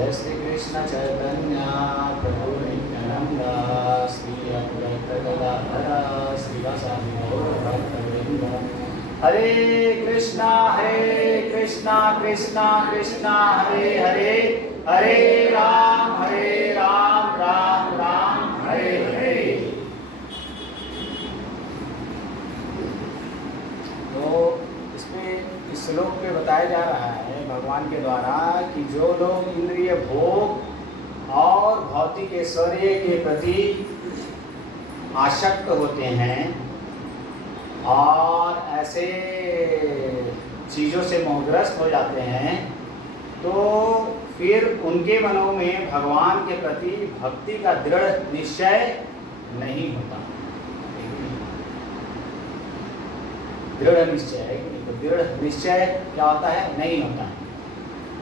जय श्री कृष्ण चैतन्य प्रभु नित्यानंद श्री अद्वैत गदाधर श्रीवासादि गौर भक्तवृंद। हरे कृष्णा कृष्णा कृष्णा हरे हरे, हरे राम राम राम हरे हरे। तो इसमें इस श्लोक पे बताया जा रहा है भगवान के द्वारा कि जो लोग इंद्रिय भोग और भौतिक ऐश्वर्य के प्रति आसक्त होते हैं और ऐसे चीज़ों से मोहग्रस्त हो जाते हैं, तो फिर उनके मनों में भगवान के प्रति भक्ति का दृढ़ निश्चय नहीं होता। दृढ़ निश्चय है कि नहीं? तो दृढ़ निश्चय क्या होता है? नहीं होता है।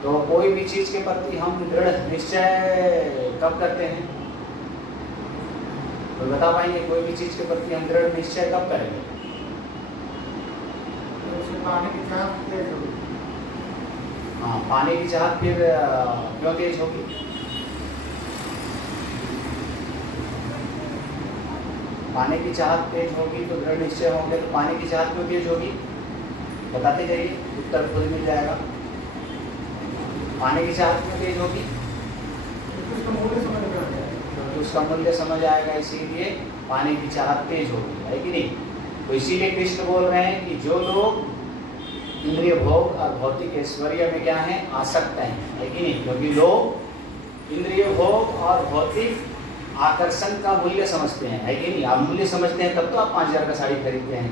तो कोई भी चीज़ के प्रति हम दृढ़ निश्चय कब करते हैं? तो बता पाएंगे कोई भी चीज़ के प्रति हम दृढ़ निश्चय कब करेंगे? पानी की चाहत तेज होगी। हाँ, पानी की चाहत फिर क्यों तेज होगी? पानी की चाहत तेज होगी तो दृढ़ निश्चय होंगे, तो पानी की चाहत क्यों तेज होगी? बताते जाइए, उत्तर खुद मिल जाएगा। पानी की चाहत क्यों तेज होगी? उसका मूल्य समझ में आ जाएगा। तो उसका मूल्य समझ आएगा, इसीलिए पानी की चाहत तेज होगी, है कि नहीं? तो इसीलिए कृष्ण बोल रहे हैं कि जो लोग इंद्रिय भोग और भौतिक ऐश्वर्य में क्या है? आसक्त हैं, है कि नहीं? क्योंकि लोग इंद्रिय भोग और भौतिक आकर्षण का मूल्य समझते हैं, है कि नहीं? आप मूल्य समझते हैं तब तो आप 5,000 का साड़ी खरीदते हैं।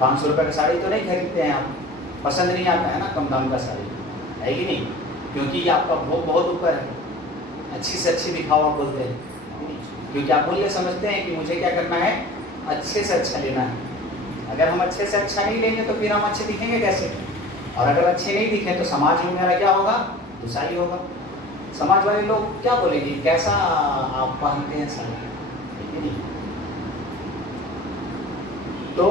500 रुपये का साड़ी तो नहीं खरीदते हैं आप, पसंद नहीं आता है ना कम दाम का साड़ी, है कि नहीं? क्योंकि ये आपका भोग बहुत ऊपर है, अच्छी से अच्छी दिखावा बोलते हैं, क्योंकि आप मूल्य समझते हैं कि मुझे क्या करना है? अच्छे से अच्छा लेना है। अगर हम अच्छे से अच्छा नहीं लेंगे तो फिर हम अच्छे दिखेंगे कैसे? और अगर अच्छे नहीं दिखे तो समाज में मेरा क्या होगा? दुसाई होगा। समाज वाले लोग क्या बोलेंगे? कैसा आप पहनते हैं साड़ी, है कि नहीं? तो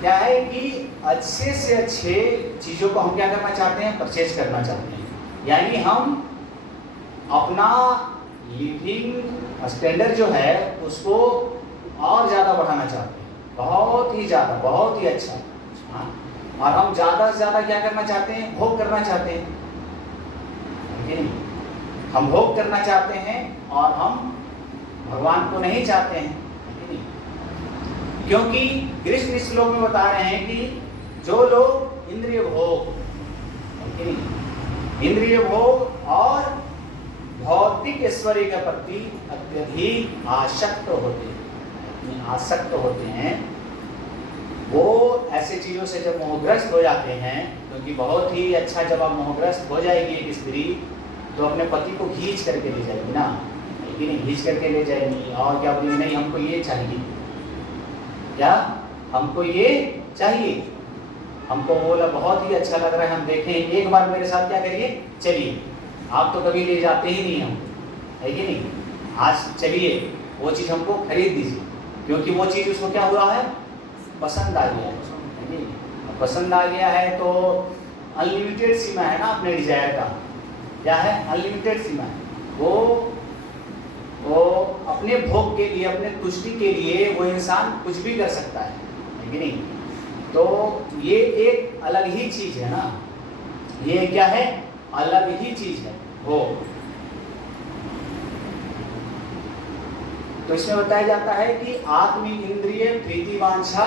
क्या है कि अच्छे से अच्छे चीज़ों को हम क्या करना चाहते हैं? परचेज करना चाहते हैं। यानी हम अपना लिविंग स्टैंडर्ड जो है उसको और ज़्यादा बढ़ाना चाहते हैं, बहुत ही ज़्यादा, बहुत ही अच्छा। हाँ, और हम ज़्यादा से ज़्यादा क्या करना चाहते हैं? भोग करना चाहते हैं, है कि नहीं? हम भोग करना चाहते हैं और हम भगवान को नहीं चाहते हैं, है कि नहीं? क्योंकि कृष्ण इस श्लोक में बता रहे हैं कि जो लोग इंद्रिय भोग, है कि नहीं? इंद्रिय भोग और भौतिक ऐश्वर्य के प्रति अत्यधिक आसक्त होते हैं, वो ऐसे चीज़ों से जब मोहग्रस्त हो जाते हैं, क्योंकि बहुत ही अच्छा जब आप मोहग्रस्त हो जाएगी एक स्त्री तो अपने पति को खींच करके ले जाएगी ना, लेकिन खींच करके ले जाएगी और क्या बोलेगी? नहीं, हमको ये चाहिए, क्या हमको ये चाहिए, हमको बोला बहुत ही अच्छा लग रहा है, हम देखें, एक बार मेरे साथ क्या करिए, चलिए। आप तो कभी ले जाते ही नहीं हम, है कि नहीं? आज चलिए वो चीज़ हमको खरीद दीजिए, क्योंकि वो चीज़ उसको क्या हुआ है? पसंद आ गया है। पसंद आ गया है तो अनलिमिटेड सीमा है ना अपने डिजायर का, क्या है? अनलिमिटेड सीमा है। वो अपने भोग के लिए, अपने तुष्टि के लिए वो इंसान कुछ भी कर सकता है कि नहीं? तो ये एक अलग ही चीज़ है ना, ये क्या है? अलग ही चीज़ है भोग। तो इसमें बताया जाता है कि आत्मिक इंद्रिय प्रीति वांछा,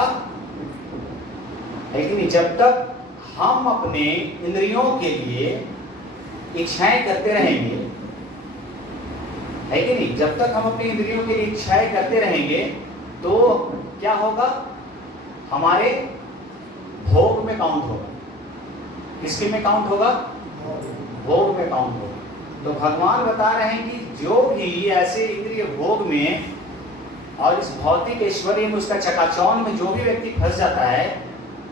है कि नहीं? जब तक हम अपने इंद्रियों के लिए इच्छाएं करते रहेंगे, है कि नहीं? जब तक हम अपने इंद्रियों के लिए इच्छाएं करते रहेंगे तो क्या होगा? हमारे भोग में काउंट होगा। किसके में काउंट होगा? भोग में काउंट होगा। तो भगवान बता रहे हैं कि जो भी ऐसे इंद्रिय भोग में और इस भौतिक ऐश्वर्य में, उसका चकाचौंध में जो भी व्यक्ति फंस जाता है,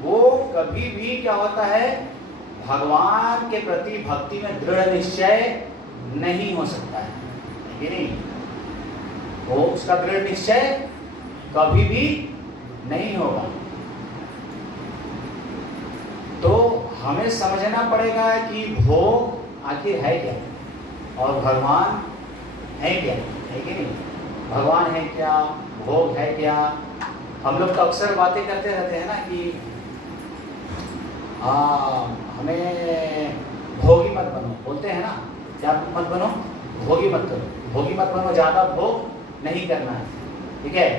वो कभी भी क्या होता है? भगवान के प्रति भक्ति में दृढ़ निश्चय नहीं हो सकता है कि नहीं? वो उसका दृढ़ निश्चय कभी भी नहीं होगा। तो हमें समझना पड़ेगा कि भोग आखिर है क्या और भगवान है क्या, है कि नहीं? भगवान है क्या, भोग है क्या? हम लोग तो अक्सर बातें करते रहते हैं ना कि हमें भोगी मत बनो, बोलते हैं ना, क्या मत बनो? भोगी मत करो, भोगी मत बनो, ज़्यादा भोग नहीं करना है, ठीक है?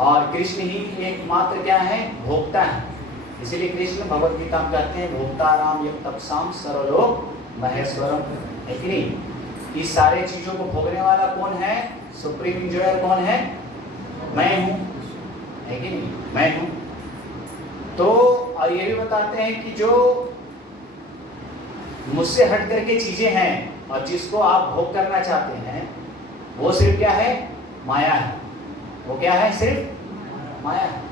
और कृष्ण ही एकमात्र क्या है? भोक्ता है। इसीलिए कृष्ण भगवद गीता में कहते हैं भोक्ता राम यज्ञ तपसाम सर्वलोक महेश्वरम, है कि नहीं? इस सारे चीज़ों को भोगने वाला कौन है? सुप्रीम इंजॉयर कौन है? मैं हूँ, है कि नहीं? मैं हूँ। तो और ये भी बताते हैं कि जो मुझसे हट करके चीजें हैं और जिसको आप भोग करना चाहते हैं वो सिर्फ क्या है? माया है। वो क्या है? सिर्फ माया है।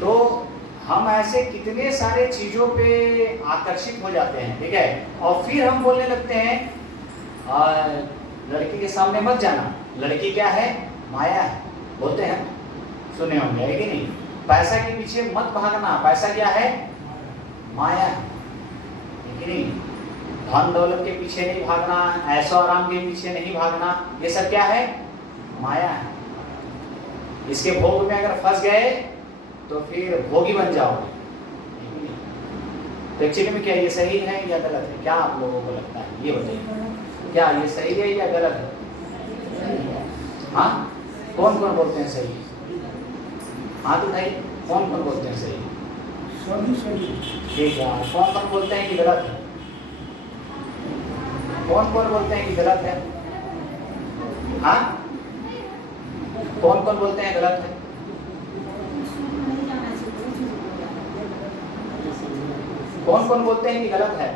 तो हम ऐसे कितने सारे चीजों पे आकर्षित हो जाते हैं, ठीक है? और फिर हम बोलने लगते हैं लड़की के सामने मत जाना, लड़की क्या है? माया है, बोलते हैं, सुने होंगे, है कि नहीं? पैसा के पीछे मत भागना, पैसा क्या है? माया है कि नहीं? धन दौलत के पीछे नहीं भागना, ऐशो आराम के पीछे नहीं भागना, ये सब क्या है? माया है। इसके भोग में अगर फंस गए तो फिर भोगी बन जाओगे। तो एक्चुअली में क्या ये सही है या गलत है? क्या आप लोगों को लगता है? ये बताइए, क्या ये सही है या गलत है? हाँ, कौन कौन बोलते हैं सही है? हाँ तो भाई, कौन कौन बोलते हैं सही? ठीक है। कौन कौन बोलते हैं कि गलत है? कौन कौन बोलते हैं कि गलत है? हाँ, कौन कौन बोलते हैं गलत है? कौन कौन बोलते हैं कि गलत है?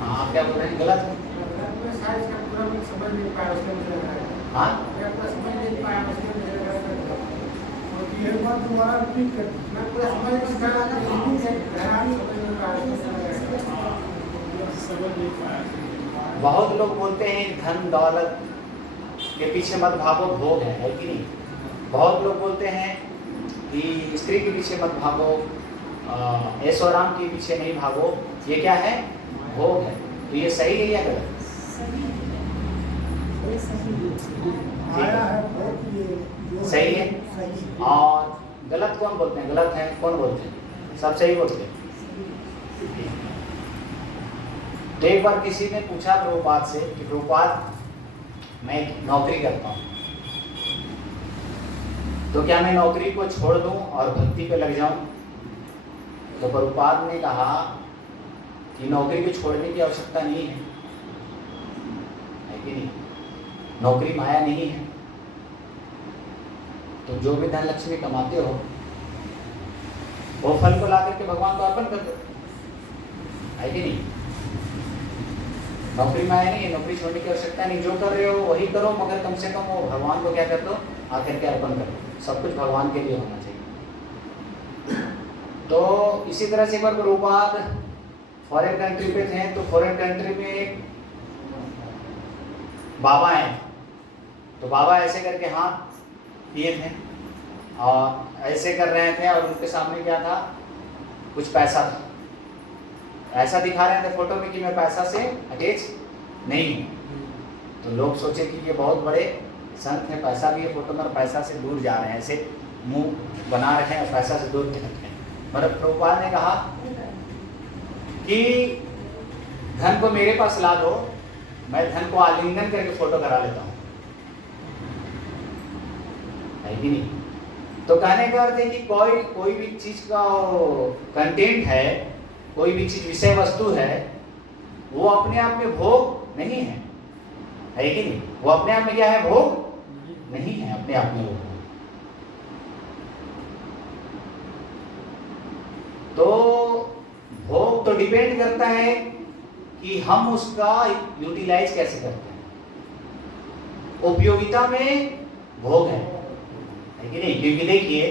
आप क्या बोल रहे हैं? गलत है? समझ नहीं पाया, उसने मुझे लग रहा है। हाँ, मैं पूरा समझ नहीं पाया, उसने मुझे लग रहा है। और ये बात दोबारा रिपीट कर, मैं पूरा समझ नहीं पाया, समझ नहीं पाया। बहुत लोग बोलते हैं धन दौलत के पीछे मत भागो, भोग है कि नहीं? बहुत लोग बोलते हैं कि स्त्री के पीछे मत भागो, ऐशो आराम के पीछे नहीं भागो, ये क्या है? भोग है। तो ये सही है या गलत? आया है बहुत, ये सही है। सही। और गलत कौन बोलते हैं? गलत है कौन बोलते हैं? सब सही बोलते हैं। तो एक बार किसी ने पूछा प्रभुपाद से कि प्रभुपाद, मैं नौकरी करता हूँ, तो क्या मैं नौकरी को छोड़ दूं और भक्ति पे लग जाऊं? तो प्रभुपाद ने कहा कि नौकरी को छोड़ने की आवश्यकता नहीं है कि नहीं? नौकरी माया नहीं है। तो जो भी धन लक्ष्मी कमाते हो वो फल को ला करके भगवान को अर्पण कर दो, है कि नहीं? नौकरी माया नहीं है, नौकरी छोड़ने की आवश्यकता नहीं। जो कर रहे हो वही करो, मगर कम से कम वो भगवान को क्या कर दो? आकर के अर्पण कर दो। सब कुछ भगवान के लिए होना चाहिए। तो इसी तरह से एक बार प्रभुपाद फॉरेन कंट्री पे थे, तो फॉरेन कंट्री में एक बाबा हैं, तो बाबा ऐसे करके हाथ किए थे और ऐसे कर रहे थे और उनके सामने क्या था? कुछ पैसा था। ऐसा दिखा रहे थे फोटो में कि मैं पैसा से अटैच नहीं हूँ। तो लोग सोचे कि ये बहुत बड़े संत हैं, पैसा भी है फोटो में और पैसा से दूर जा रहे हैं, ऐसे मुंह बना रहे हैं और पैसा से दूर रहे हैं। मतलब प्रभुपाद ने कहा कि धन को मेरे पास ला दो, मैं धन को आलिंगन करके फोटो करा लेता हूँ, है कि नहीं? तो कहने का अर्थ है कि कोई भी चीज का कंटेंट है, कोई भी चीज विषय वस्तु है, वो अपने आप में भोग नहीं है कि नहीं? वो अपने आप में क्या है? भोग नहीं है अपने आप में वो। तो भोग तो डिपेंड करता है कि हम उसका यूटिलाइज कैसे करते हैं। उपयोगिता में भोग है कि नहीं? क्योंकि देखिए,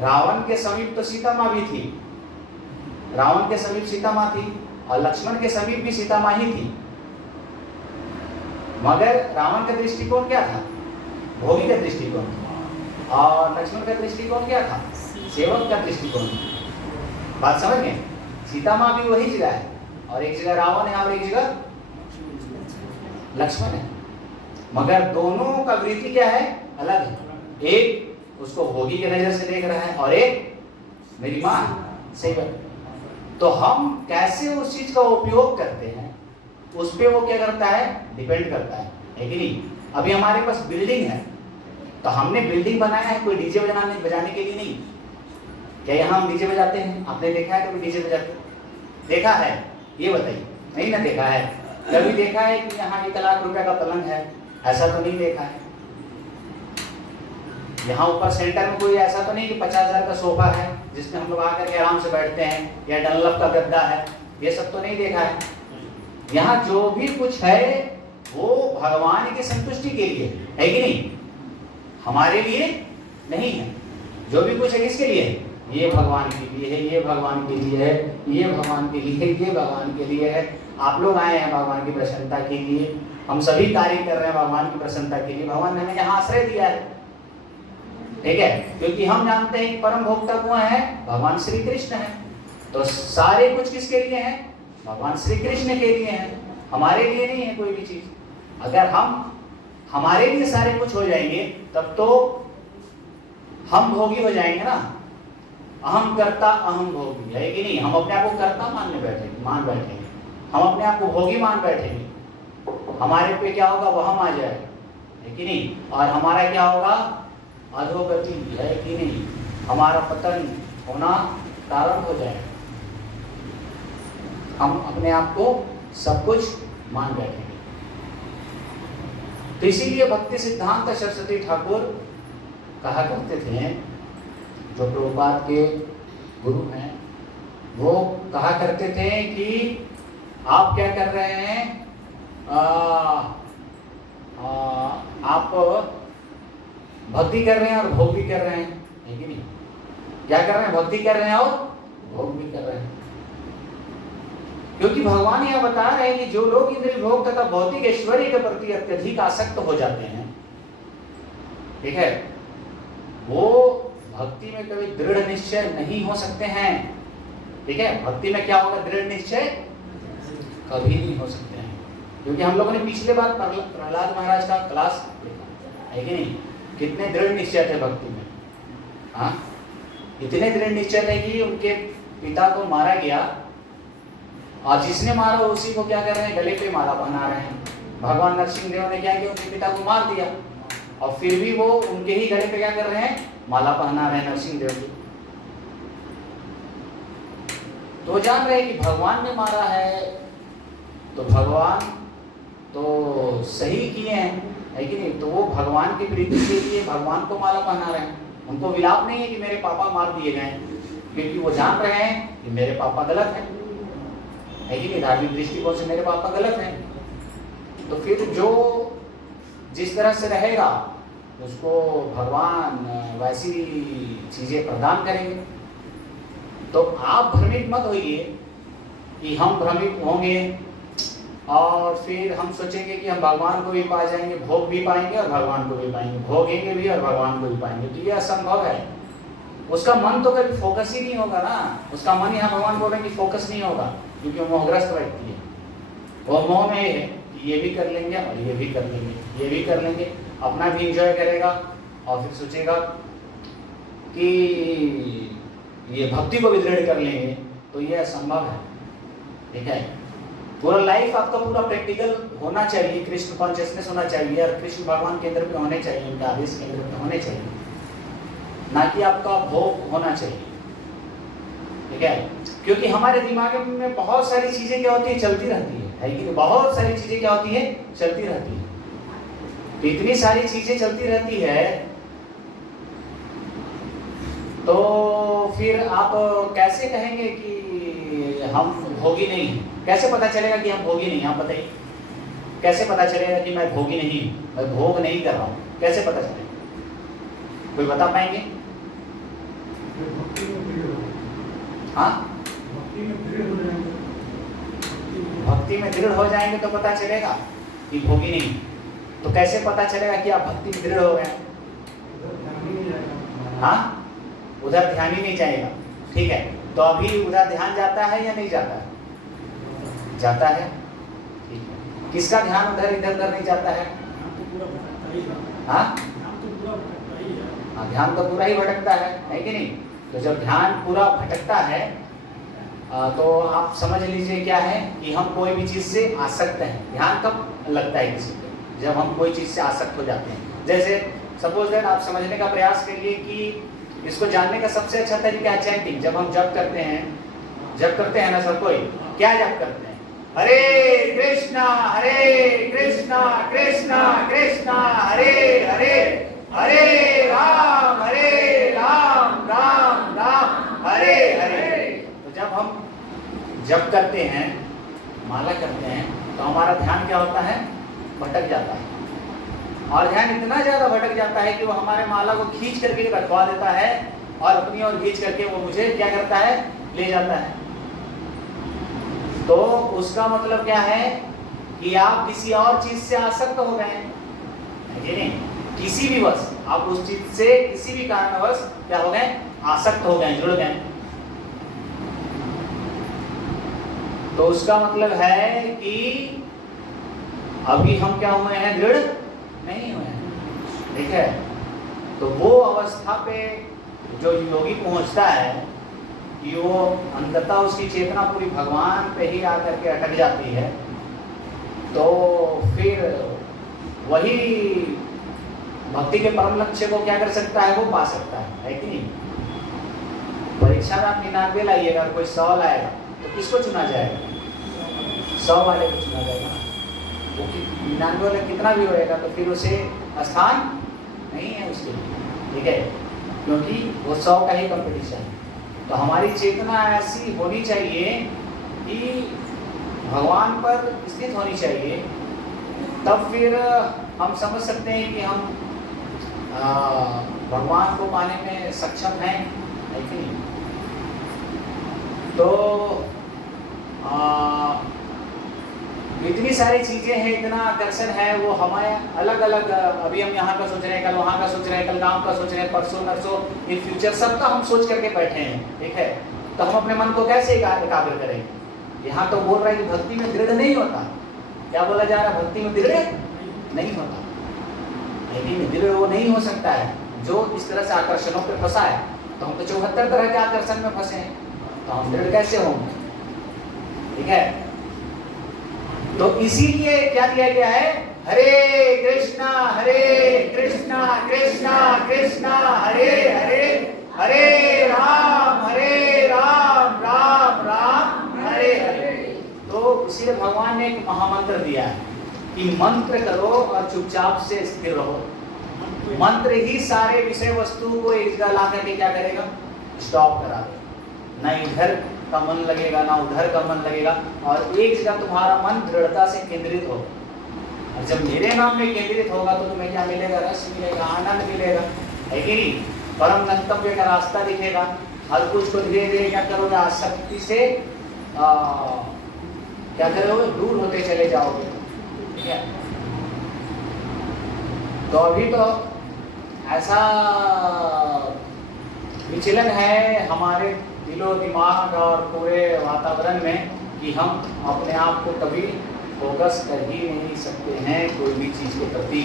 रावण के समीप तो सीता माँ भी थी, रावण के समीप सीता माँ थी, और लक्ष्मण के समीप भी सीता माँ ही थी, मगर रावण का दृष्टिकोण क्या था? भोगी का दृष्टिकोण था, और लक्ष्मण का दृष्टिकोण क्या था? सेवक का दृष्टिकोण था। बात समझ गए? सीता माँ भी वही जगह है, और एक जगह रावण है और एक जगह लक्ष्मण है, मगर दोनों का वृत्ति क्या है? अलग है। एक उसको भोगी की नजर से देख रहा है और एक मेरी माँ सेवक। तो हम कैसे उस चीज का उपयोग करते हैं उस पे वो क्या करता है? डिपेंड करता है कि नहीं? अभी हमारे पास बिल्डिंग है, तो हमने बिल्डिंग बनाया है कोई डीजे बजाने के लिए नहीं। क्या यहाँ हम डीजे बजाते हैं? आपने देखा है कभी डीजे बजाते? देखा है? ये बताइए। नहीं ना देखा है? कभी देखा है कि यहाँ 1 लाख रुपए का पलंग है? ऐसा तो नहीं देखा है। यहाँ ऊपर सेंटर में कोई ऐसा तो नहीं कि 50,000 का सोफा है जिसमें हम लोग आकर के आराम से बैठते हैं, या डनलप का गद्दा है, ये सब तो नहीं देखा है। यहाँ जो भी कुछ है वो भगवान की संतुष्टि के लिए है कि नहीं? हमारे लिए नहीं है। जो भी कुछ है किसके लिए है? ये भगवान के लिए है, ये भगवान के लिए है, ये भगवान के लिए है, ये भगवान के लिए है। आप लोग आए हैं भगवान की प्रसन्नता के लिए, हम सभी कार्य कर रहे हैं भगवान की प्रसन्नता के लिए। भगवान ने हमें यहाँ आश्रय दिया है, ठीक है? क्योंकि हम जानते हैं कि परम भोक्ता कौन है? भगवान श्री कृष्ण है। तो सारे कुछ किसके लिए है? भगवान श्री कृष्ण के लिए है, हमारे लिए नहीं है कोई भी चीज। अगर हम हमारे लिए सारे कुछ हो जाएंगे तब तो हम भोगी हो जाएंगे ना। अहम कर्ता अहम भोगी, है कि नहीं? हम अपने आप को कर्ता मान बैठेंगे, हम अपने आप को भोगी मान बैठेंगे। हमारे पे क्या होगा? वहम आ जाएगा, है कि नहीं? और हमारा क्या होगा? अधोगति, है कि नहीं? हमारा पतन होना प्रारंभ हो जाएगा। हम अपने आप को सब कुछ मान बैठेंगे। तो इसीलिए भक्ति सिद्धांत सरस्वती ठाकुर कहा करते थे, जो प्रभुपाद के गुरु हैं, वो कहा करते थे कि आप क्या कर रहे हैं? आप भक्ति कर रहे हैं और भोग भी कर रहे हैं, है कि नहीं? क्या कर रहे हैं? भक्ति कर रहे हैं और भोग भी कर रहे हैं। क्योंकि भगवान यह बता रहे हैं कि जो लोग इंद्रिय भोग तथा भौतिक ऐश्वर्य के प्रति अत्यधिक आसक्त हो जाते हैं, ठीक है, वो भक्ति में कभी दृढ़ निश्चय नहीं हो सकते हैं। ठीक है? भक्ति में क्या होगा? दृढ़ निश्चय कभी नहीं हो सकते हैं। क्योंकि हम लोगों ने पिछले बार प्रहलाद महाराज का क्लास देखा है कि नहीं? कितने दृढ़ निश्चय थे भक्ति में। हाँ, इतने दृढ़ निश्चय थे कि उनके पिता को मारा गया, और जिसने मारा उसी को क्या कर रहे हैं? गले पे माला पहना रहे हैं। भगवान नरसिंह देव ने क्या किया? उनके पिता को मार दिया, और फिर भी वो उनके ही गले पे क्या कर रहे हैं? माला पहना रहे हैं नरसिंह देव जी। तो जान रहे हैं कि भगवान ने मारा है, तो भगवान तो सही किए हैं, है कि नहीं? तो वो भगवान की प्रीति के लिए भगवान को माला पहना रहे हैं। उनको विलाप नहीं है कि मेरे पापा मार दिए गए, क्योंकि वो जान रहे हैं कि मेरे पापा गलत हैं, है कि नहीं? धार्मिक दृष्टिकोण से मेरे पापा गलत हैं। तो फिर जो जिस तरह से रहेगा उसको भगवान वैसी चीजें प्रदान करेंगे। तो आप भ्रमित मत होइए कि हम भ्रमित होंगे और फिर हम सोचेंगे कि हम भगवान को भी पा जाएंगे, भोग भी पाएंगे और भगवान को भी पाएंगे, भोगेंगे भी और भगवान को भी पाएंगे। तो ये असंभव है। उसका मन तो कभी फोकस ही नहीं होगा ना। उसका मन यहाँ भगवान बोल रहे हैं कि फोकस नहीं होगा, क्योंकि वो मोहग्रस्त व्यक्ति है। वो मोह में है कि ये भी कर लेंगे और ये भी कर लेंगे, ये भी कर लेंगे, अपना भी इंजॉय करेगा और फिर सोचेगा कि ये भक्ति को भी दृढ़ कर लेंगे। तो ये असंभव है। ठीक है? पूरा लाइफ आपका पूरा प्रैक्टिकल होना चाहिए, कृष्ण कॉन्शियसनेस होना चाहिए, और कृष्ण भगवान केंद्र पे होने चाहिए, उनका आदेश केंद्र पे होने चाहिए, ना कि आपका भोग होना चाहिए। ठीक है? क्योंकि हमारे दिमाग में बहुत सारी चीजें क्या होती है? चलती रहती है कि बहुत सारी चीजें क्या होती है? चलती रहती है। तो इतनी सारी चीजें चलती रहती है, तो फिर आप कैसे कहेंगे कि हम भोगी नहीं हैं? कैसे पता चलेगा कि हम भोगी नहीं हैं? आप बताइए, कैसे पता चलेगा कि मैं भोगी नहीं हूं, मैं भोग नहीं कर रहा हूं? कैसे पता चलेगा? कोई बता पाएंगे? हाँ, भक्ति में दृढ़ हो जाएंगे तो पता चलेगा कि भोगी नहीं। तो कैसे पता चलेगा कि आप भक्ति में दृढ़ हो गए? हाँ, उधर ध्यान ही नहीं जाएगा। ठीक है, तो अभी उधर ध्यान जाता है या नहीं जाता है? जाता है। ठीक है, किसका ध्यान उधर इधर उधर नहीं जाता है? हाँ, ध्यान तो पूरा ही भटकता है कि नहीं? तो जब ध्यान पूरा भटकता है तो आप समझ लीजिए क्या है कि हम कोई भी चीज़ से आसक्त हैं। ध्यान कब लगता है किसी को? जब हम कोई चीज़ से आसक्त हो जाते हैं। जैसे सपोज दैट आप समझने का प्रयास करिए कि इसको जानने का सबसे अच्छा तरीका है चैंटिंग। जब हम जप करते हैं ना सब कोई, क्या जप करते हैं? हरे कृष्णा कृष्णा कृष्णा हरे हरे, हरे राम राम राम हरे हरे। तो जब हम जप करते हैं, माला करते हैं, तो हमारा ध्यान क्या होता है? भटक जाता है। और ध्यान इतना ज़्यादा भटक जाता है कि वो हमारे माला को खींच करके रखवा देता है और अपनी ओर खींच करके वो मुझे क्या करता है? ले जाता है। तो उसका मतलब क्या है कि आप किसी और चीज से आसक्त हो गए हैं, नहीं? किसी भी वश आप उस चीज से किसी भी कारणवश क्या हो गए? आसक्त हो गए, जुड़ गए। तो उसका मतलब है कि अभी हम क्या हुए हैं? दृढ़ नहीं हुए हैं। ठीक है, तो वो अवस्था पे जो योगी पहुंचता है कि वो अंततः उसकी चेतना पूरी भगवान पे ही आकर के अटक जाती है, तो फिर वही भक्ति के परम लक्ष्य को क्या कर सकता है? वो पा सकता है कि नहीं? परीक्षा में आप 99 लाइएगा, कोई 100 लाएगा तो किसको चुना जाएगा? 100 वाले को चुना जाएगा। वो 99 वाले कितना भी होएगा तो फिर उसे स्थान नहीं है उसके लिए। ठीक है, क्योंकि वो 100 का ही कंपटीशन है। तो हमारी चेतना ऐसी होनी चाहिए कि भगवान पर स्थित होनी चाहिए, तब फिर हम समझ सकते हैं कि हम भगवान को पाने में सक्षम हैं, है कि नहीं? तो इतनी सारी चीज़ें हैं, इतना आकर्षण है, वो हमें अलग अलग, अभी हम यहाँ का सोच रहे हैं, कल वहाँ का सोच रहे हैं, कल गाँव का सोच रहे हैं, परसों नरसों इन फ्यूचर सबका हम सोच करके बैठे हैं। ठीक है, तो हम अपने मन को कैसे एकाग्र करेंगे? यहाँ तो बोल रहा है कि भक्ति में दृढ़ नहीं होता। क्या बोला जा रहा है? भक्ति में दृढ़ नहीं होता। लेकिन दृढ़ वो नहीं हो सकता है जो इस तरह से आकर्षणों पे फंसा है। तो हम तो 74 तरह के आकर्षण में फंसे हैं, तो हम दृढ़ कैसे होंगे? ठीक है, तो इसीलिए क्या दिया गया है? हरे कृष्णा कृष्णा कृष्णा हरे हरे, हरे राम राम राम हरे हरे। तो इसीलिए भगवान ने एक महामंत्र दिया है कि मंत्र करो और चुपचाप से स्थिर रहो। मंत्र ही सारे विषय वस्तु को एक जगह ला करके क्या करेगा? स्टॉप करा देगा। ना इधर का मन लगेगा ना उधर का मन लगेगा, और एक जगह तुम्हारा मन दृढ़ता से केंद्रित हो। और जब मेरे नाम में केंद्रित होगा तो तुम्हें क्या मिलेगा? रस मिलेगा, आनंद मिलेगा, है कि नहीं? परम गंतव्य का रास्ता दिखेगा। हर कुछ को धीरे धीरे क्या करोगे? आसक्ति से क्या करोगे? दूर होते चले जाओगे। ठीक है, तो अभी तो ऐसा विचलन है हमारे दिलो दिमाग और पूरे वातावरण में कि हम अपने आप को कभी फोकस कर ही नहीं सकते हैं कोई भी चीज़ के प्रति।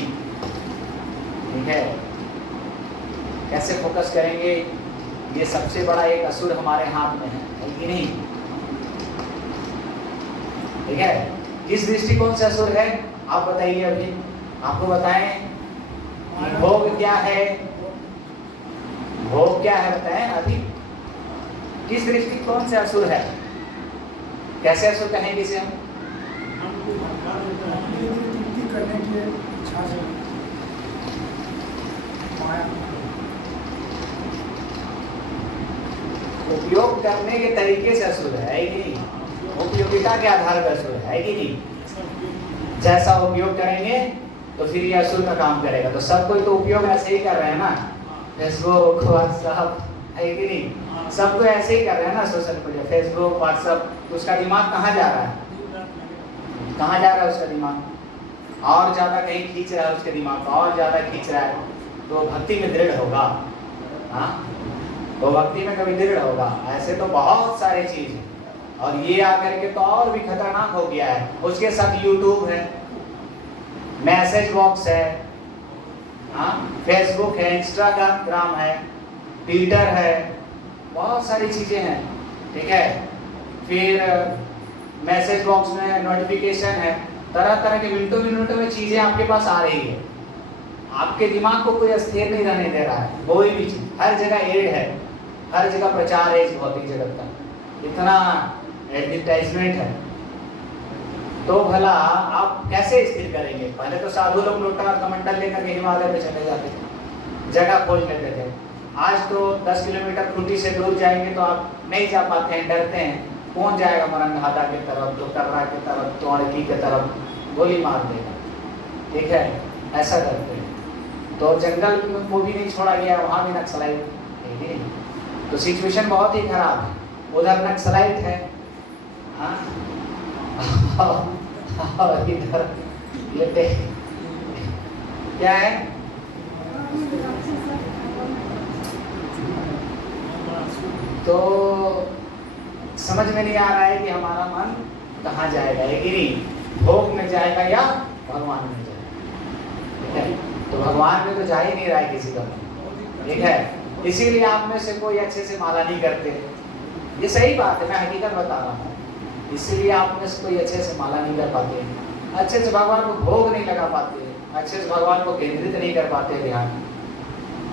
ठीक है, कैसे फोकस करेंगे? ये सबसे बड़ा एक असुर हमारे हाथ में है कि नहीं? ठीक है, किस दृष्टिकोण से असुर है आप बताइए। अभी आपको बताएं भोग क्या है? भोग क्या है बताएं अभी। किस दृष्टिकोण से असुर है? कैसे असुर कहेंगे इसे हम? करने की इच्छा से उपयोग करने के तरीके से असुर है कि नहीं? उपयोगिता के आधार पर असुर है कि नहीं? जैसा उपयोग करेंगे तो फिर ये असुर का काम करेगा। तो सब कोई तो उपयोग ऐसे ही कर रहे हैं ना, फेसबुक व्हाट्सएप, है कि नहीं? सब तो ऐसे ही कर रहे हैं ना, सोशल मीडिया, फेसबुक व्हाट्सएप। उसका दिमाग कहाँ जा रहा है? कहाँ जा रहा है उसका दिमाग, और ज़्यादा कहीं खींच रहा है उसके दिमाग को, और ज़्यादा खींच रहा है, तो भक्ति में दृढ़ होगा। हाँ, तो भक्ति में कभी दृढ़ होगा। ऐसे तो बहुत सारी चीज़ है, और ये आकर के तो और भी खतरनाक हो गया है। उसके साथ यूट्यूब है, मैसेज बॉक्स है, हाँ, फेसबुक है, इंस्टाग्राम है, ट्विटर है, बहुत सारी चीज़ें हैं, ठीक है। फिर मैसेज बॉक्स में नोटिफिकेशन है, तरह तरह के मिनटों में चीज़ें आपके पास आ रही है। आपके दिमाग को कोई स्थिर नहीं रहने दे रहा है, कोई भी चीज़, हर जगह एड है, हर जगह प्रचार है इस भौतिक जगत का, इतना एडवर्टाइजमेंट है। तो भला आप कैसे स्थिर करेंगे? पहले तो साधु लोग लोटा कमंडल लेकर के हिमालय पे चले जाते थे, जगह खोज लेते थे। आज तो 10 किलोमीटर खूंटी से दूर जाएंगे तो आप नहीं जा पाते हैं, डरते हैं, कौन जाएगा मरंगहादा की तरफ, दोकर्रा की तरफ, तोड़की की तरफ, गोली मार देगा, ठीक है, ऐसा करते हैं। तो जंगल को भी नहीं छोड़ा गया, वहाँ भी नक्सलाइट, तो सिचुएशन बहुत ही खराब है। उधर नक्सलाइट है, हाँ, और इधर ये क्या है, तो समझ में नहीं आ रहा है कि हमारा मन कहाँ जाएगा, है कि नहीं? भोग में जाएगा या भगवान में जाएगा, ठीक है। तो भगवान में तो जा ही नहीं रहा है किसी का, ठीक है। इसीलिए आप में से कोई अच्छे से माला नहीं करते, ये सही बात है, मैं हकीकत बता रहा हूँ। इसीलिए आप में से कोई अच्छे से माला नहीं कर पाते, अच्छे से भगवान को भोग नहीं लगा पाते, अच्छे से भगवान को केंद्रित नहीं कर पाते ध्यान,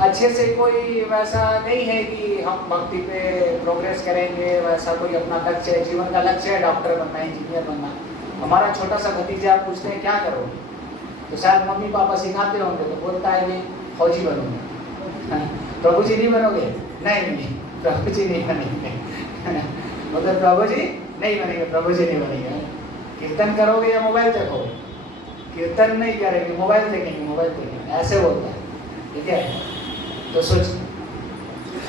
अच्छे से कोई वैसा नहीं है कि हम भक्ति पे प्रोग्रेस करेंगे, वैसा कोई अपना लक्ष्य है, जीवन का लक्ष्य है डॉक्टर बनना, इंजीनियर बनना। हमारा छोटा सा भतीजा आप पूछते हैं क्या करोगे, तो शायद मम्मी पापा सिखाते होंगे, तो बोलता है कि फौजी बनूंगा। प्रभु जी नहीं बनोगे? नहीं, प्रभु जी नहीं बनेंगे। मतलब प्रभु जी नहीं बनेंगे, प्रभु जी नहीं बनेंगे। कीर्तन करोगे या मोबाइल देखोगे? कीर्तन नहीं करेंगे, मोबाइल देखेंगे, ऐसे बोलता है, ठीक है। तो सोच,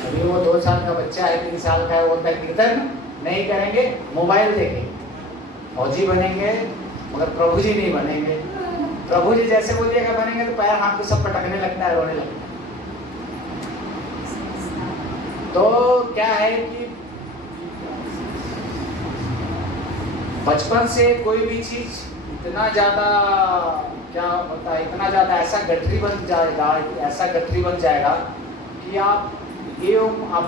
अभी वो 2 साल का बच्चा है, 3 साल का है, वो बोलता है कीर्तन नहीं करेंगे, मोबाइल देखेंगे, फौजी बनेंगे मगर प्रभु जी नहीं बनेंगे। प्रभु जी जैसे बोलिएगा बनेंगे तो पैर हाथ को सब पटकने लगता है, रोने लगता है। तो क्या है कि बचपन से कोई भी चीज इतना ज्यादा क्या होता है, इतना ज्यादा ऐसा गठरी बन जाएगा कि आप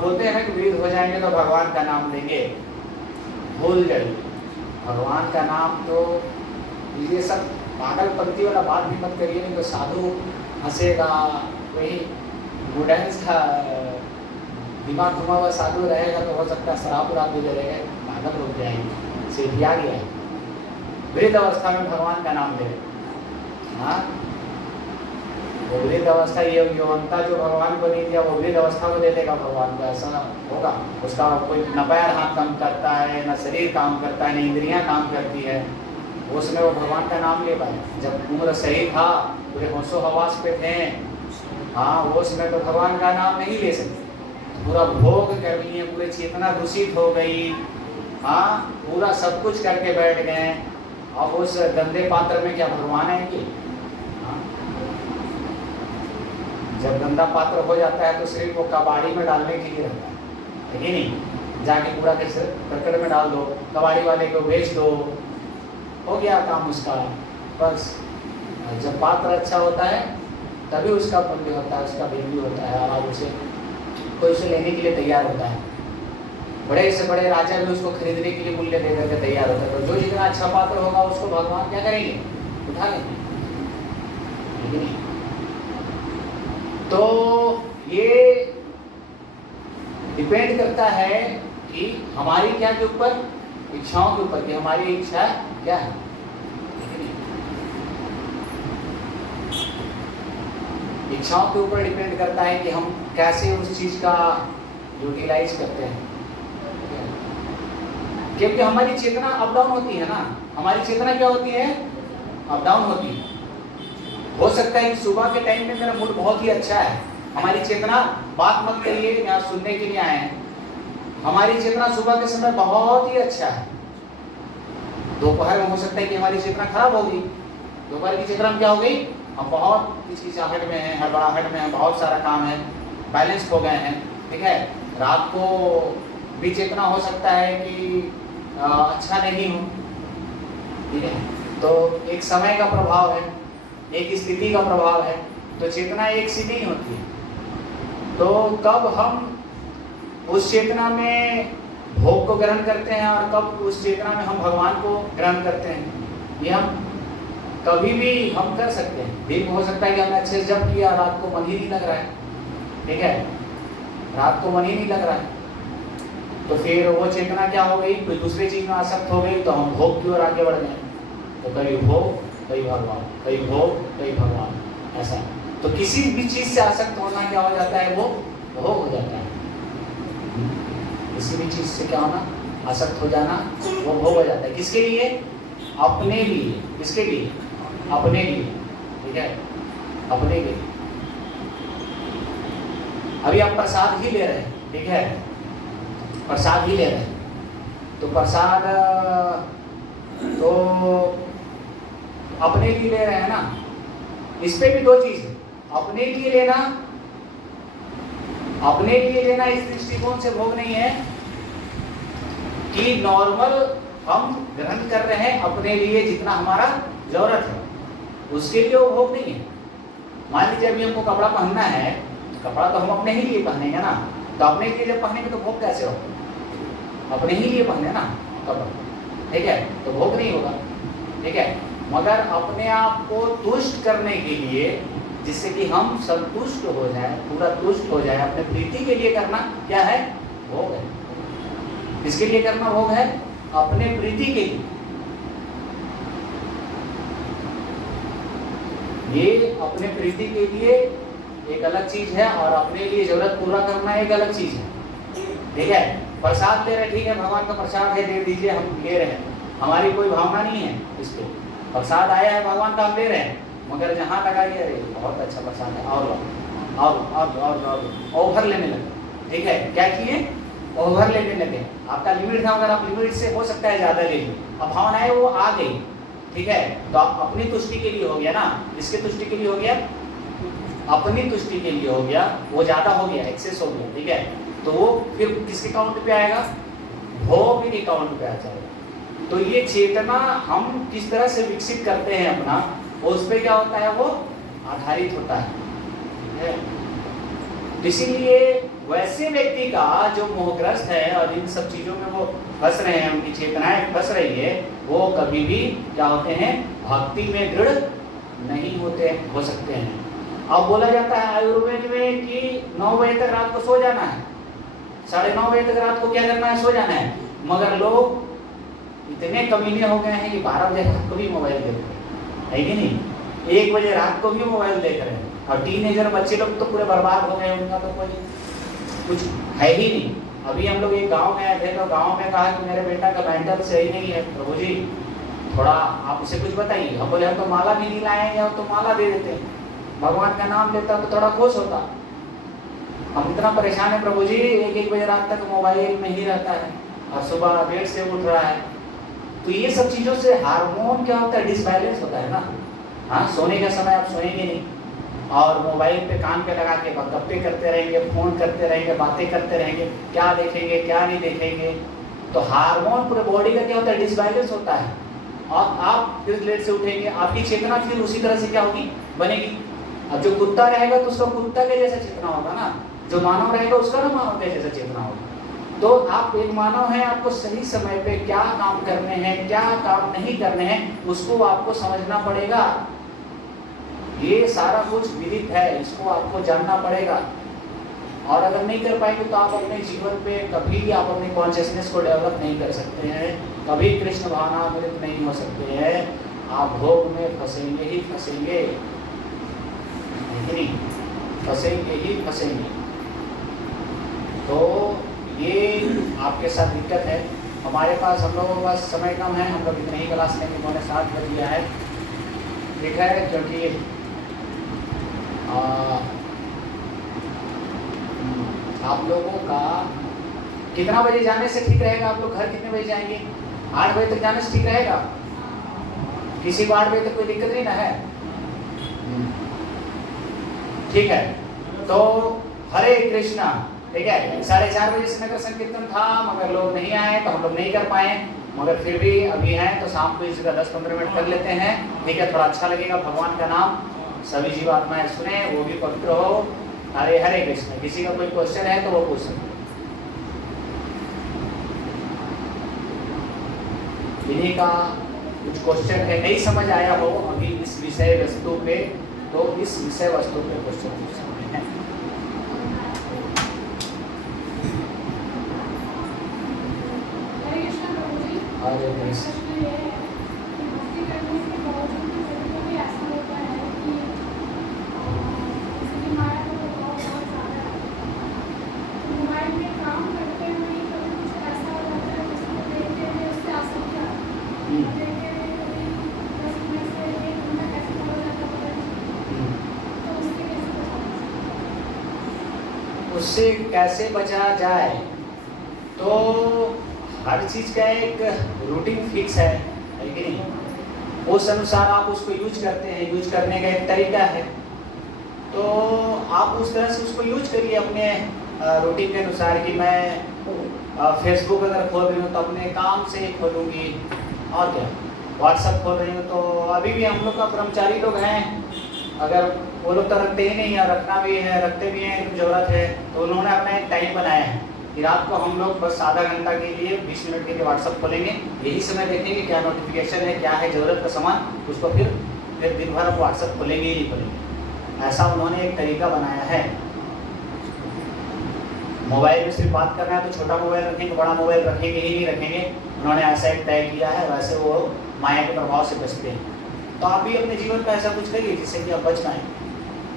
बोलते हैं ना कि वृद्ध हो जाएंगे तो भगवान का नाम लेंगे, भूल जाइए भगवान का नाम। तो ये सब पागलपंती वाला बात भी मत करिए, नहीं तो साधु हंसेगा, वही गुडेंस का दिमाग घुमा हुआ साधु रहेगा तो हो सकता है शराब उराब भी ले लेगा, पागल रुक जाएंगे, सिर्फ आ गया है। वृद्ध अवस्था में भगवान का नाम ले, हाँ, वो वृद्ध अवस्था, ये यौवनता जो भगवान को नहीं दिया वो वृद्ध अवस्था में दे देगा भगवान को, ऐसा होगा। उसका कोई न पैर हाथ काम करता है, न शरीर काम करता है, न इंद्रियां काम करती है, उसमें वो भगवान का नाम ले पाए। जब उम्र सही था, पूरे होशो हवास पे थे, हाँ, वो उसमें तो भगवान का नाम नहीं ले सकते, पूरा भोग कर लिए, पूरी चेतना दूषित हो गई, हाँ, पूरा सब कुछ करके बैठ गए। अब उस गंदे पात्र में क्या भगवान है कि? हाँ? जब गंदा पात्र हो जाता है तो सिर्फ वो कबाड़ी में डालने के लिए रहता है कि नहीं? जाके पूरा करकट में डाल दो, कबाड़ी वाले को बेच दो, हो गया काम उसका, बस। जब पात्र अच्छा होता है तभी उसका मूल्य होता है, उसका वैल्यू होता है, और उसे कोई उसे लेने के लिए तैयार होता है। बड़े से बड़े राजा भी उसको खरीदने के लिए मूल्य दे करके तैयार होता है। तो जो जितना अच्छा पात्र होगा उसको भगवान क्या करेंगे? उठा लेंगे, लेकिन नहीं। तो ये डिपेंड करता है कि हमारी क्या के ऊपर, इच्छाओं के ऊपर, कि हमारी इच्छा क्या है। इच्छाओं के ऊपर डिपेंड करता है कि हम कैसे उस चीज का यूटिलाइज करते हैं, क्योंकि हमारी चेतना अप डाउन होती है ना। हमारी चेतना क्या होती है? अप डाउन होती है। हो सकता है कि सुबह के टाइम में मेरा मूड बहुत ही अच्छा है, हमारी चेतना, बात मत करिए, यहाँ सुनने के लिए आए हैं, हमारी चेतना सुबह के समय बहुत ही अच्छा है, दोपहर में हो सकता है कि हमारी चेतना खराब हो गई, दोपहर की चेतना में क्या हो गई, हम बहुत हिचकिचाहट में हैं, हड़बड़ाहट में हैं, बहुत सारा काम है, बैलेंस हो गए हैं, ठीक है। रात को भी चेतना हो सकता है कि अच्छा नहीं हो, ठीक है। तो एक समय का प्रभाव है, एक स्थिति का प्रभाव है, तो चेतना एक सी नहीं होती है। तो कब हम उस चेतना में भोग को ग्रहण करते हैं और कब उस चेतना में हम भगवान को ग्रहण करते हैं, ये हम कभी भी हम कर सकते हैं। दिन हो सकता है कि हमने अच्छे से जप किया, रात को मन ही नहीं लग रहा है, ठीक है, रात को मन ही नहीं लग रहा है, तो फिर वो चेतना क्या हो गई, कोई दूसरी चीज में आसक्त हो गई, तो हम भोग की ओर आगे बढ़ गए। तो कभी भोग कभी भगवान, कभी भोग कभी भगवान, ऐसा। तो किसी भी चीज से आसक्त होना क्या हो जाता है, वो भोग हो जाता है। किसी भी चीज से क्या होना, आसक्त हो जाना, वो भोग हो जाता है। किसके लिए, अपने लिए, किसके लिए, अपने लिए, ठीक है, अपने लिए। अभी आप प्रसाद ही ले रहे हैं, ठीक है, प्रसाद ही ले रहे हैं, तो प्रसाद तो अपने लिए ले रहे हैं ना। इस पे भी दो चीज है, अपने लिए लेना, अपने लिए लेना इस दृष्टिकोण से भोग नहीं है कि नॉर्मल हम ग्रहण कर रहे हैं अपने लिए जितना हमारा जरूरत है, उसके लिए वो भोग नहीं है। मान लीजिए अभी हमको कपड़ा पहनना है, कपड़ा तो हम अपने ही लिए पहनेंगे ना, तो अपने लिए जब पहनेंगे तो भोग कैसे होगा, अपने ही लिए पहने ना कपड़ा, ठीक है, तो भोग नहीं होगा, ठीक है। मगर अपने आप को तुष्ट करने के लिए, जिससे कि हम संतुष्ट हो जाए, पूरा तुष्ट हो जाए, अपने प्रीति के लिए करना क्या है, भोग है। किसके लिए करना भोग है, अपने प्रीति के लिए। ये अपने प्रीति के लिए एक अलग चीज है और अपने लिए जरूरत पूरा करना एक अलग चीज है, ठीक है। प्रसाद ले रहे, ठीक है, भगवान का प्रसाद है, दे दीजिए, हम ले रहे हैं, हमारी कोई भावना नहीं है इस पे, प्रसाद आया है भगवान का, हम ले रहे हैं, मगर जहाँ लगाइए अरे बहुत अच्छा प्रसाद है, और ओवर लेने लगे, ठीक है। क्या किए, ओवर लेने लगे। आपका लिमिट था, अगर आप लिमिट से हो सकता है ज्यादा ले लीजिए, अब भावनाएं वो आ गई, ठीक है, तो आप अपनी तुष्टि के लिए हो गया ना, इसके तुष्टि के लिए हो गया, अपनी तुष्टि के लिए हो गया, वो ज्यादा हो गया, एक्सेस हो गया, ठीक है, तो वो फिर किसके काउंट पे आएगा, भोग के काउंट पे आ जाएगा। तो ये चेतना हम किस तरह से विकसित करते हैं अपना, उस पे क्या होता है, वो आधारित होता है। इसीलिए वैसे व्यक्ति का जो मोहग्रस्त है और इन सब चीजों में वो फंस रहे हैं, उनकी चेतनाएं फंस रही है, वो कभी भी क्या होते हैं, भक्ति में दृढ़ नहीं होते, हो सकते हैं। अब बोला जाता है आयुर्वेद में कि 9 बजे तक रात को सो जाना है, 9:30 बजे तक रात को क्या करना है, सो जाना है, मगर लोग इतने कमीने हो गए हैं कि 12 बजे रात को भी मोबाइल देख रहे हैं, है कि नहीं, 1 बजे रात को भी मोबाइल देख रहे हैं, और टीनेजर बच्चे लोग तो पूरे बर्बाद हो गए, उनका तो कोई कुछ है ही नहीं। अभी हम लोग एक गांव में आए थे, तो गांव में कहा कि मेरे बेटा का मेंटल सही नहीं है, प्रभु जी थोड़ा आप उसे कुछ बताइए। हम बोले हम तो माला भी नहीं लाए हैं, तो माला दे देते हैं, भगवान का नाम लेता तो थोड़ा खुश होता। हम इतना परेशान है प्रभु जी, 1-1 बजे रात तक मोबाइल में ही रहता है और सुबह बेड से उठ रहा है। तो ये सब चीजों से हार्मोन क्या होता है, डिसबैलेंस होता है ना। हाँ, सोने का समय आप सोएंगे नहीं और मोबाइल पे कान पे लगा के गप्पे करते रहेंगे, फोन करते रहेंगे, बातें करते रहेंगे, क्या देखेंगे क्या नहीं देखेंगे, तो हार्मोन पूरे बॉडी का क्या होता है, डिसबैलेंस होता है, और आप फिर लेट से उठेंगे, आपकी चेतना फिर उसी तरह से क्या होगी, बनेगी। अब जो कुत्ता रहेगा तो उसका कुत्ता के जैसा चेतना होगा ना, जो मानव रहेगा उसका ना मानव के जैसा चेतना होगा। तो आप एक मानव हैं, आपको सही समय पे क्या काम करने हैं, क्या काम नहीं करने हैं, उसको आपको समझना पड़ेगा। ये सारा कुछ विदित है, इसको आपको जानना पड़ेगा। और अगर नहीं कर पाएंगे तो आप अपने जीवन पे कभी आप अपनी कॉन्शियसनेस को डेवलप नहीं कर सकते हैं, कभी कृष्ण भावनामृत नहीं हो सकते हैं, आप भोग में फंसेंगे ही फंसेंगे, नहीं फंसेंगे ही फंसेंगे। तो ये आपके साथ दिक्कत है। हमारे पास, हम लोगों के पास समय कम है, हम लोग इतने ही क्लास लेंगे, 7:15 बज गया है, ठीक है, क्योंकि आप लोगों का कितना बजे जाने से ठीक रहेगा, आप लोग घर कितने बजे जाएंगे? 8 बजे तक जाने से ठीक रहेगा? किसी को 8 बजे तक कोई दिक्कत नहीं ना है? ठीक है, तो हरे कृष्णा। ठीक है, 4:30 बजे से नगर संकीर्तन था, मगर लोग नहीं आए तो हम लोग नहीं कर पाए, मगर फिर भी अभी हैं तो शाम को इस जगह 10-15 मिनट कर लेते हैं। ठीक है, थोड़ा अच्छा लगेगा, भगवान का नाम सभी जीवात्माएं सुने, वो भी पवित्र हो। हरे हरे कृष्ण। किसी का कोई क्वेश्चन है तो वो पूछ सकते। इन्हीं का कुछ क्वेश्चन है, नहीं समझ आया हो अभी इस विषय वस्तु पे, तो इस विषय वस्तु पे क्वेश्चन पूछ सकते हैं। हरे कृष्ण। उससे कैसे बचा जाए? तो हर चीज का एक रूटीन फिक्स है कि नहीं? उस अनुसार आप उसको यूज करते हैं, यूज करने का एक तरीका है, तो आप उस तरह से उसको यूज करिए अपने रूटीन के अनुसार। कि मैं फेसबुक अगर खोल रही हूँ तो अपने काम से ही खोलूँगी, और क्या व्हाट्सएप खोल रही हूँ तो अभी भी हम लोग का कर्मचारी लोग हैं, अगर वो लोग तो रखते ही नहीं है, रखना भी है, रखते भी हैं तो जरूरत है, तो उन्होंने अपना एक टाइम बनाया है कि रात को हम लोग बस आधा घंटा के लिए 20 मिनट के लिए व्हाट्सएप खोलेंगे, यही समय देखेंगे क्या नोटिफिकेशन है, क्या है ज़रूरत का सामान, उसको फिर दिन भर व्हाट्सएप खोलेंगे ही नहीं खोलेंगे। ऐसा उन्होंने एक तरीका बनाया है। मोबाइल में सिर्फ बात करना है तो छोटा मोबाइल रखेंगे, बड़ा मोबाइल रखेंगे ही नहीं रखेंगे, उन्होंने ऐसा एक तय किया है, वैसे वो माया के प्रभाव से बचते हैं। तो आप भी अपने जीवन में ऐसा कुछ करिए जिससे कि आप बच पाएँ।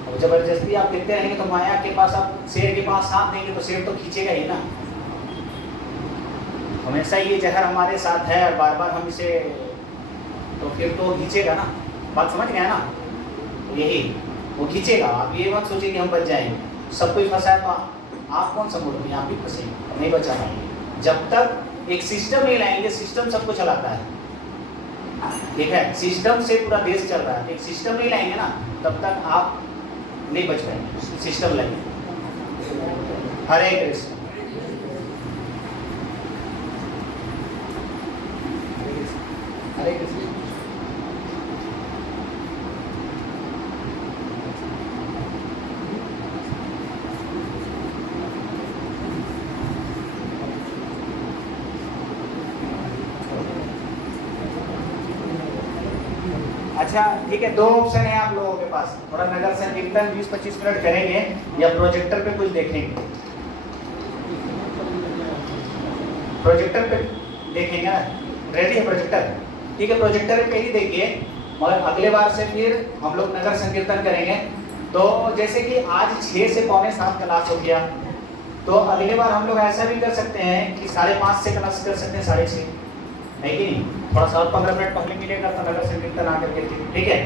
और जबरदस्ती आप गिरते रहेंगे तो माया के पास, आप शेर के पास हाथ देंगे तो शेर तो खींचेगा ही ना। हमेशा ये जहर हमारे साथ है और बार बार हम इसे, तो फिर तो खींचेगा ना। बात समझ गया ना? तो यही वो खींचेगा। आप ये मत सोचिए कि हम बच जाएंगे, सब कुछ फंसा है तो आप कौन सा मुड़ेंगे, आप भी फंसेंगे, नहीं बचा पाएंगे। जब तक एक सिस्टम नहीं लाएंगे, सिस्टम सबको चलाता है, ठीक है, सिस्टम से पूरा देश चल रहा है, एक सिस्टम नहीं लाएंगे ना तब तक आप नहीं बच पाएंगे, सिस्टम लाएंगे। हरे कृष्ण। हरे कृष्ण। अच्छा ठीक है, दो ऑप्शन है आप लोगों के पास, थोड़ा नगर संकीर्तन 20-25 मिनट करेंगे या प्रोजेक्टर पे कुछ देखेंगे। प्रोजेक्टर पे देखेंगे ना, रेडी है प्रोजेक्टर? ठीक है, प्रोजेक्टर पे ही देखिए, मगर अगले बार से फिर हम लोग नगर संकीर्तन करेंगे। तो जैसे कि आज 6 से 6:45 क्लास हो गया, तो अगले बार हम लोग ऐसा भी कर सकते हैं कि 5:30 से क्लास कर सकते हैं, 6:30, है कि नहीं? थोड़ा सा 15 मिनट पहले मिलेगा तो नगर संकीर्तन आकर के, ठीक है।